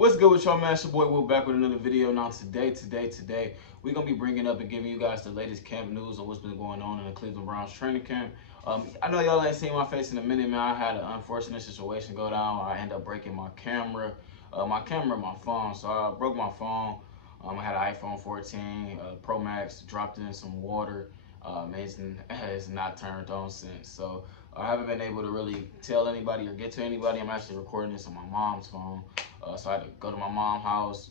What's good with y'all, man? It's your boy Will back with another video. Now today, we're going to be bringing up and giving you guys the latest camp news on what's been going on in the Cleveland Browns training camp. I know y'all ain't seen my face in a minute, man. I had an unfortunate situation go down. I ended up breaking my camera, my phone. So I broke my phone. I had an iPhone 14 Pro Max, dropped it in some water. It's not turned on since. So I haven't been able to really tell anybody or get to anybody. I'm actually recording this on my mom's phone. So I had to go to my mom's house,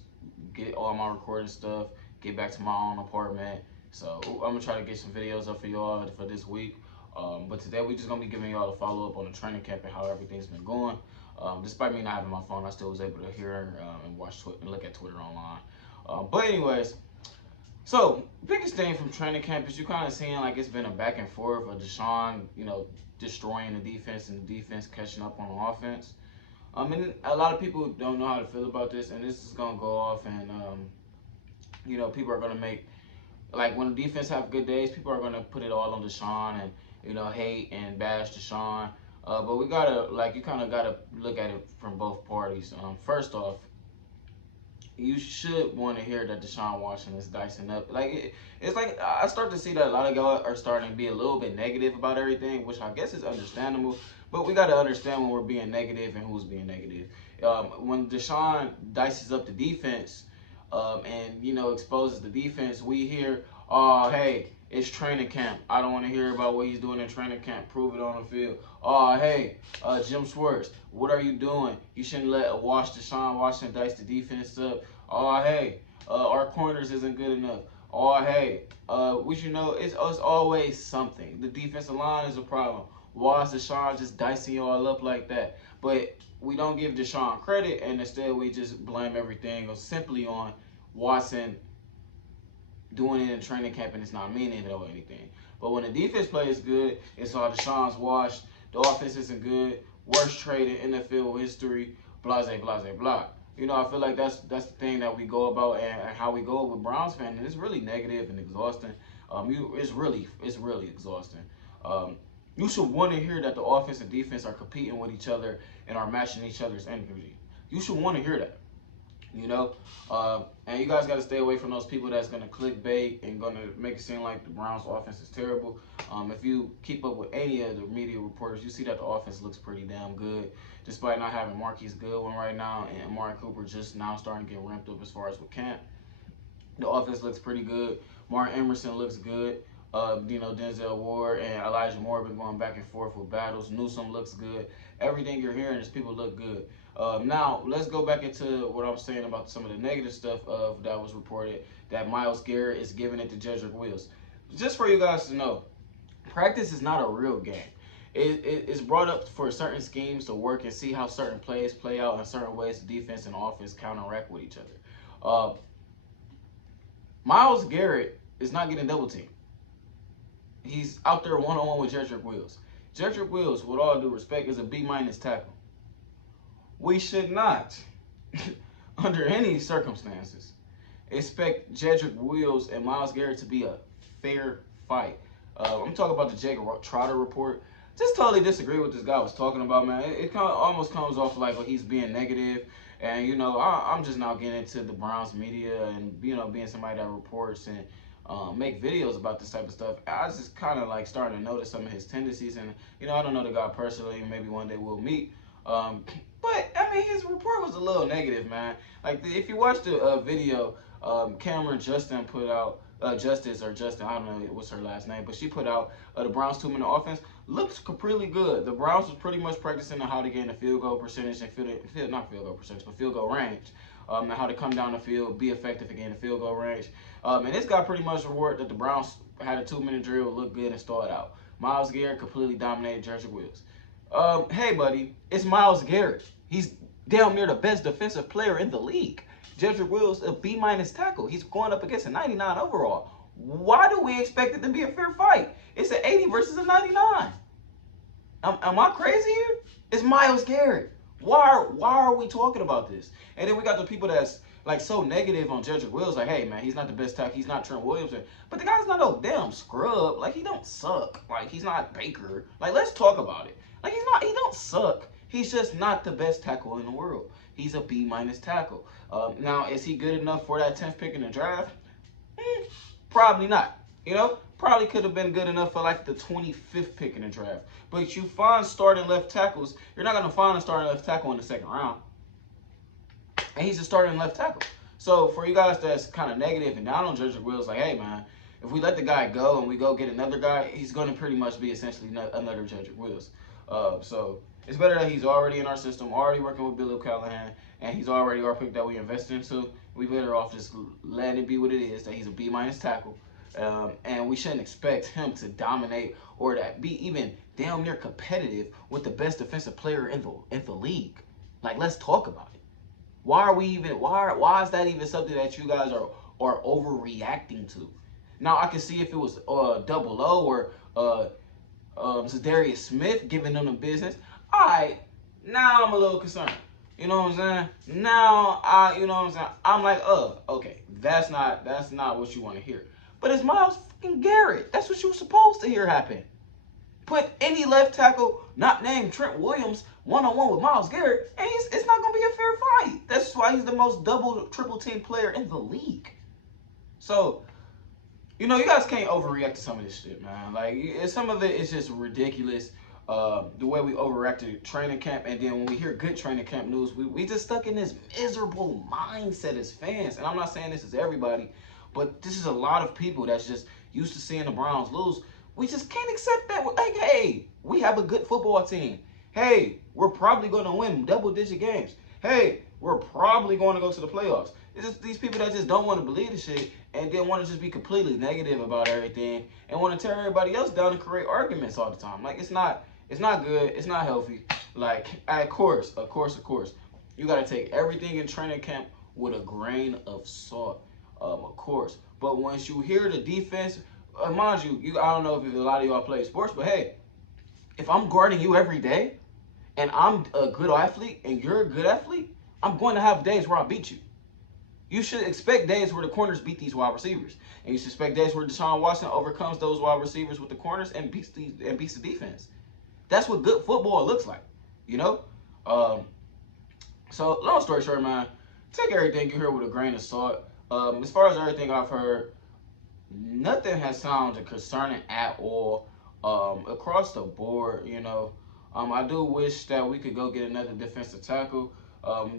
get all my recording stuff, get back to my own apartment. So I'm gonna try to get some videos up for y'all for this week. But today we're just gonna be giving y'all a follow up on the training camp and how everything's been going. Despite me not having my phone, I still was able to hear and watch and look at Twitter online. But anyways, so biggest thing from training camp is you kind of seeing like it's been a back and forth of Deshaun, destroying the defense and the defense catching up on the offense. And a lot of people don't know how to feel about this, and this is gonna go off, and people are gonna make, like, when the defense have good days, people are gonna put it all on Deshaun and hate and bash Deshaun. But we gotta, you kind of gotta look at it from both parties. First off, you should want to hear that Deshaun Watson is dicing up. It's like I start to see that a lot of y'all are starting to be a little bit negative about everything, which I guess is understandable. But we got to understand when we're being negative and who's being negative. When Deshaun dices up the defense and exposes the defense, we hear, "Oh, hey, it's training camp. I don't want to hear about what he's doing in training camp. Prove it on the field." "Oh, hey, Jim Schwartz, what are you doing? You shouldn't let Deshaun Watson dice the defense up." "Oh, hey, our corners isn't good enough." "Oh, hey, it's always something. The defensive line is a problem. Why is Deshaun just dicing you all up like that?" But we don't give Deshaun credit, and instead we just blame everything simply on Watson doing it in training camp, and it's not meaning it or anything. But when the defense plays good, it's all Deshaun's washed. The offense isn't good. Worst trade in NFL history. Blase, blase, blah. I feel like that's the thing that we go about and how we go with Browns fans, and it's really negative and exhausting. It's really exhausting. You should want to hear that the offense and defense are competing with each other and are matching each other's energy. You should want to hear that. And you guys got to stay away from those people that's going to clickbait and going to make it seem like the Browns offense is terrible. If you keep up with any of the media reporters, you see that the offense looks pretty damn good, despite not having Marquise Goodwin right now and Amari Cooper just now starting to get ramped up as far as with camp. The offense looks pretty good. Martin Emerson looks good. Denzel Ward and Elijah Moore been going back and forth with battles. Newsome looks good. Everything you're hearing is people look good. Now, let's go back into what I'm saying about some of the negative stuff that was reported, that Myles Garrett is giving it to Jedrick Wills. Just for you guys to know, practice is not a real game. It's brought up for certain schemes to work and see how certain plays play out in certain ways the defense and offense counteract with each other. Myles Garrett is not getting double teamed. He's out there one-on-one with Jedrick Wills. Jedrick Wills, with all due respect, is a B- tackle. We should not, under any circumstances, expect Jedrick Wills and Myles Garrett to be a fair fight. I'm talking about the Jake Trotter report. Just totally disagree with this guy was talking about, man. It kind of almost comes off like he's being negative. And, I'm just now getting into the Browns media and, being somebody that reports and make videos about this type of stuff. I was just kind of starting to notice some of his tendencies, and I don't know the guy personally. Maybe one day we'll meet. But I mean, his report was a little negative, man. If you watch the video, Cameron Justin put out Justice or Justin, I don't know what's her last name, but she put out the Browns 2-minute offense looks completely good. The Browns was pretty much practicing on how to gain a field goal percentage and field goal range. And how to come down the field, be effective again in field goal range. And this guy pretty much reported that the Browns had a 2-minute drill, looked good, and stalled out. Myles Garrett completely dominated Jedrick Wills. Hey, buddy, it's Myles Garrett. He's damn near the best defensive player in the league. Jedrick Wills, a B- tackle. He's going up against a 99 overall. Why do we expect it to be a fair fight? It's an 80 versus a 99. Am I crazy here? It's Myles Garrett. Why are we talking about this? And then we got the people that's so negative on Jedrick Wills, hey man, he's not the best tackle, he's not Trent Williamson. But the guy's not no damn scrub. He don't suck. He's not Baker. Let's talk about it. He don't suck. He's just not the best tackle in the world. He's a B- tackle. Now, is he good enough for that 10th pick in the draft? Probably not. You know, probably could have been good enough for like the 25th pick in the draft. But you find starting left tackles, you're not going to find a starting left tackle in the 2nd round. And he's a starting left tackle. So for you guys that's kind of negative and down on Jedrick Wills, like, hey, man, if we let the guy go and we go get another guy, he's going to pretty much be essentially another Jedrick Wills. So it's better that he's already in our system, already working with Bill Callahan, and he's already our pick that we invested into. We better off just letting it be what it is, that he's a B- tackle. And we shouldn't expect him to dominate or to be even damn near competitive with the best defensive player in the league. Like, let's talk about it. Why are we even? Why is that even something that you guys are overreacting to? Now I can see if it was Double O or Darius Smith giving them the business. All right, now I'm a little concerned. You know what I'm saying? Now you know what I'm saying? I'm like, okay, that's not what you want to hear. But it's Myles fucking Garrett. That's what you were supposed to hear happen. Put any left tackle not named Trent Williams one-on-one with Myles Garrett, and it's not going to be a fair fight. That's why he's the most double, triple team player in the league. So, you know, you guys can't overreact to some of this shit, man. Like, some of it is just ridiculous. The way we overreacted training camp, and then when we hear good training camp news, we just stuck in this miserable mindset as fans. And I'm not saying this is everybody, but this is a lot of people that's just used to seeing the Browns lose. We just can't accept that. Like, hey, we have a good football team. Hey, we're probably going to win double-digit games. Hey, we're probably going to go to the playoffs. It's just these people that just don't want to believe the shit and then want to just be completely negative about everything and want to tear everybody else down and create arguments all the time. Like, it's not good. It's not healthy. Like, of course, you got to take everything in training camp with a grain of salt, of course. But once you hear the defense, mind you, I don't know if a lot of y'all play sports, but hey, if I'm guarding you every day and I'm a good athlete and you're a good athlete, I'm going to have days where I beat you. You should expect days where the corners beat these wide receivers. And you should expect days where Deshaun Watson overcomes those wide receivers with the corners and beats the defense. That's what good football looks like, you know? So, long story short, man, take everything you hear with a grain of salt. As far as everything I've heard, nothing has sounded concerning at all across the board, you know. I do wish that we could go get another defensive tackle.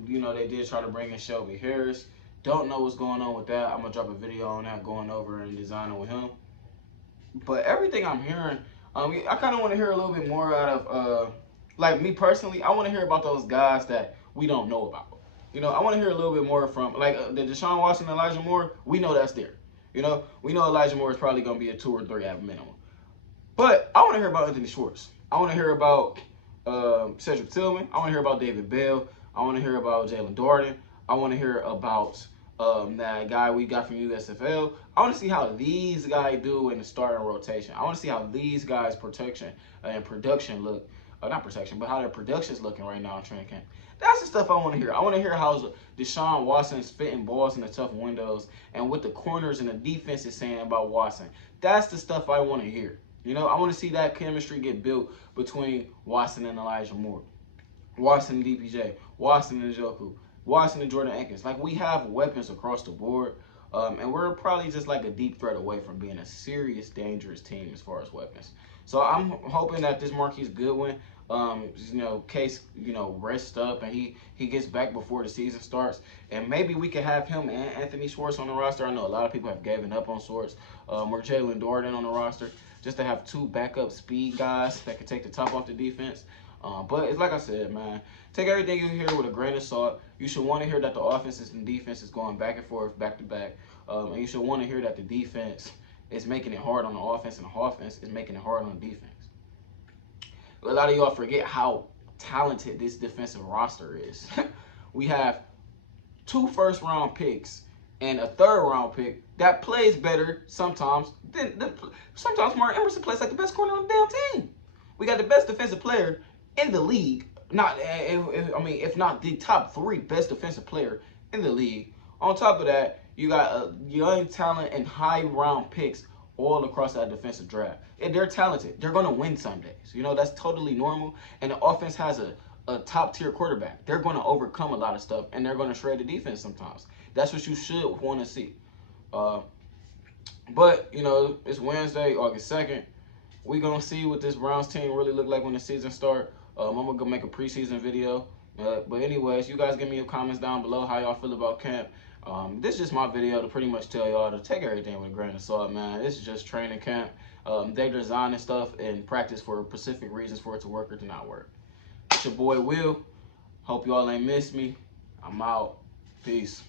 You know, they did try to bring in Shelby Harris. Don't know what's going on with that. I'm going to drop a video on that, going over and designing with him. But everything I'm hearing, I kind of want to hear a little bit more out of, like me personally, I want to hear about those guys that we don't know about. You know, I want to hear a little bit more from, like, the Deshaun Watson and Elijah Moore, we know that's there. You know, we know Elijah Moore is probably going to be a 2 or 3 at minimum. But I want to hear about Anthony Schwartz. I want to hear about Cedric Tillman. I want to hear about David Bell. I want to hear about Jalen Darden. I want to hear about that guy we got from USFL. I want to see how these guys do in the starting rotation. I want to see how these guys' protection and production look. Not protection, but how their production's looking right now in training camp. That's the stuff I want to hear. I want to hear how Deshaun Watson's fitting balls in the tough windows and what the corners and the defense is saying about Watson. That's the stuff I want to hear. You know, I want to see that chemistry get built between Watson and Elijah Moore, Watson and DPJ, Watson and Njoku, Watson and Jordan Akins. Like, we have weapons across the board, and we're probably just like a deep threat away from being a serious, dangerous team as far as weapons. So I'm hoping that this Marquise Goodwin, you know, case, you know, rests up and he gets back before the season starts, and maybe we can have him and Anthony Schwartz on the roster. I know a lot of people have given up on Schwartz, or Jalen Darden on the roster, just to have 2 backup speed guys that can take the top off the defense. But it's like I said, man, take everything you hear with a grain of salt. You should want to hear that the offenses and defense is going back and forth, back to back. And you should want to hear that the defense is making it hard on the offense and the offense is making it hard on the defense. A lot of y'all forget how talented this defensive roster is. We have 2 first-round picks and a 3rd-round pick that plays better sometimes than sometimes Mark Emerson plays like the best corner on the damn team. We got the best defensive player in the league, if not the top 3 best defensive player in the league. On top of that, you got young talent and high-round picks all across that defensive draft. And they're talented. They're going to win some days. You know, that's totally normal. And the offense has a top tier quarterback. They're going to overcome a lot of stuff, and they're going to shred the defense sometimes. That's what you should want to see. But you know, it's Wednesday, August 2nd. We're gonna see what this Browns team really look like when the season start. I'm gonna go make a preseason video. But anyways, you guys give me your comments down below how y'all feel about camp. This is just my video to pretty much tell y'all to take everything with a grain of salt, man. This is just training camp. They designing stuff and practice for specific reasons for it to work or to not work. It's your boy Will. Hope y'all ain't missed me. I'm out. Peace.